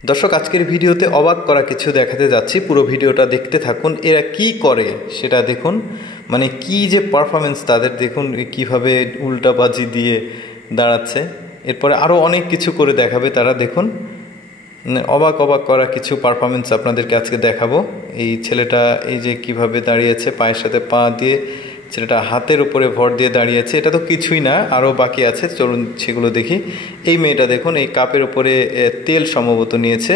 দর্শক, আজকের ভিডিওতে অবাক করা কিছু দেখাতে যাচ্ছি। পুরো ভিডিওটা দেখতে থাকুন। এরা কি করে সেটা দেখুন, মানে কি যে পারফরমেন্স তাদের দেখুন, কিভাবে উল্টাবাজি দিয়ে দাঁড়াচ্ছে। এরপরে আরও অনেক কিছু করে দেখাবে তারা, দেখুন। অবাক অবাক করা কিছু পারফরমেন্স আপনাদেরকে আজকে দেখাবো। এই ছেলেটা এই যে কিভাবে দাঁড়িয়েছে, পায়ের সাথে পা দিয়ে, ছেলেটা হাতের উপরে ভর দিয়ে দাঁড়িয়েছে। এটা তো কিছুই না, আরও বাকি আছে, চলুন সেগুলো দেখি। এই মেয়েটা দেখুন, এই কাপের উপরে তেল সম্ভবত নিয়েছে,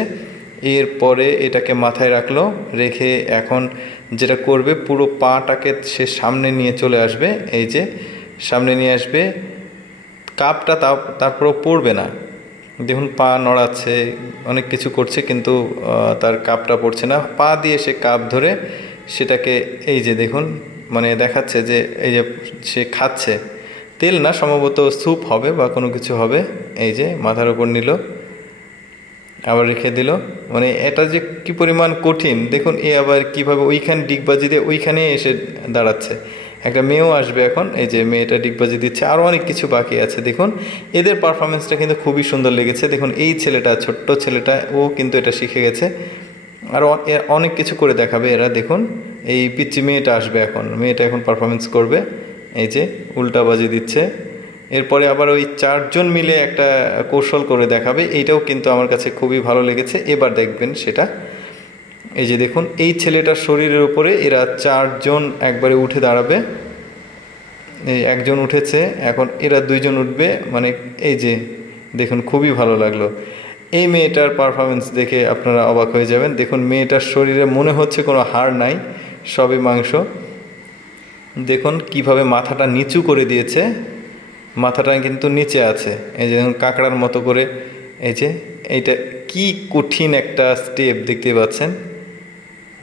এরপরে এটাকে মাথায় রাখলো, রেখে এখন যেটা করবে, পুরো পাটাকে সে সামনে নিয়ে চলে আসবে। এই যে সামনে নিয়ে আসবে, কাপটা তারপরেও পড়বে না। দেখুন, পা নড়াচ্ছে, অনেক কিছু করছে, কিন্তু তার কাপটা পড়ছে না। পা দিয়ে সে কাপ ধরে সেটাকে, এই যে দেখুন, মানে দেখাচ্ছে যে এই যে সে খাচ্ছে। তেল না, সম্ভবত স্যুপ হবে বা কোনো কিছু হবে। এই যে মাথার উপর নিল, আবার রেখে দিল। মানে এটা যে কি পরিমাণ কঠিন দেখুন। এ আবার কিভাবে ওইখানে ডিগবাজি দিয়ে ওইখানে এসে দাঁড়াচ্ছে। একটা মেয়েও আসবে এখন, এই যে মেয়েটা ডিগবাজি দিচ্ছে। আরও অনেক কিছু বাকি আছে দেখুন। এদের পারফরমেন্সটা কিন্তু খুবই সুন্দর লেগেছে। দেখুন, এই ছেলেটা, ছোট্ট ছেলেটা, ও কিন্তু এটা শিখে গেছে। আরও অনেক কিছু করে দেখাবে এরা। দেখুন, এই পিচ্চি মেয়েটা আসবে এখন, মেয়েটা এখন পারফরমেন্স করবে। এই যে উল্টাবাজি দিচ্ছে। এরপরে আবার ওই চারজন মিলে একটা কৌশল করে দেখাবে। এইটাও কিন্তু আমার কাছে খুবই ভালো লেগেছে। এবার দেখবেন সেটা। এই যে দেখুন, এই ছেলেটার শরীরের উপরে এরা চারজন একবারে উঠে দাঁড়াবে। এই একজন উঠেছে, এখন এরা দুইজন উঠবে। মানে এই যে দেখুন, খুবই ভালো লাগলো। এই মেয়েটার পারফরমেন্স দেখে আপনারা অবাক হয়ে যাবেন। দেখুন, মেয়েটার শরীরে মনে হচ্ছে কোনো হাড় নাই, সবই মাংস। দেখুন কিভাবে মাথাটা নিচু করে দিয়েছে, মাথাটা কিন্তু নিচে আছে। এই যে দেখুন, কাঁকড়ার মতো করে। এই যে এইটা কি কঠিন একটা স্টেপ দেখতে পাচ্ছেন।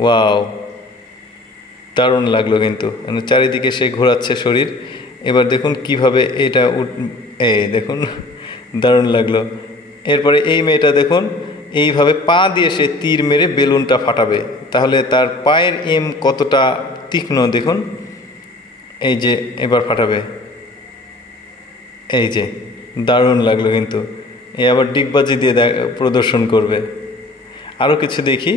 ওয়াও, দারুণ লাগলো কিন্তু। মানে চারিদিকে সে ঘোরাচ্ছে শরীর। এবার দেখুন কিভাবে এটা এই দেখুন, দারুণ লাগলো। এরপরে এই মেয়েটা দেখুন, এইভাবে পা দিয়ে সে তীর মেরে বেলুনটা ফাটাবে। তাহলে তার পায়ের এম কতটা তীক্ষ্ণ দেখুন। এই যে এবার ফাটাবে। এই যে দারুণ লাগলো কিন্তু। এ আবার ডিগবাজি দিয়ে প্রদর্শন করবে। আরও কিছু দেখি,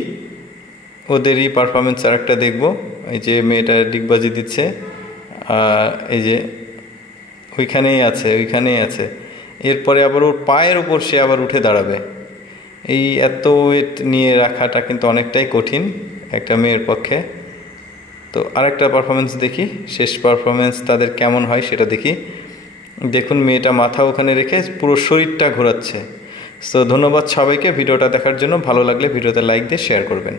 ওদেরই পারফরমেন্স আর একটা দেখবো। এই যে মেয়েটা ডিগবাজি দিচ্ছে, এই যে ওইখানেই আছে, ওইখানেই আছে। এরপরে আবার ওর পায়ের উপর সে আবার উঠে দাঁড়াবে। এই এত ওয়েট নিয়ে রাখাটা কিন্তু অনেকটাই কঠিন একটা মেয়ের পক্ষে। তো আরেকটা পারফরমেন্স দেখি, শেষ পারফরমেন্স তাদের কেমন হয় সেটা দেখি। দেখুন, মেয়েটা মাথা ওখানে রেখে পুরো শরীরটা ঘোরাচ্ছে। সো ধন্যবাদ সবাইকে ভিডিওটা দেখার জন্য। ভালো লাগলে ভিডিওতে লাইক দিয়ে শেয়ার করবেন।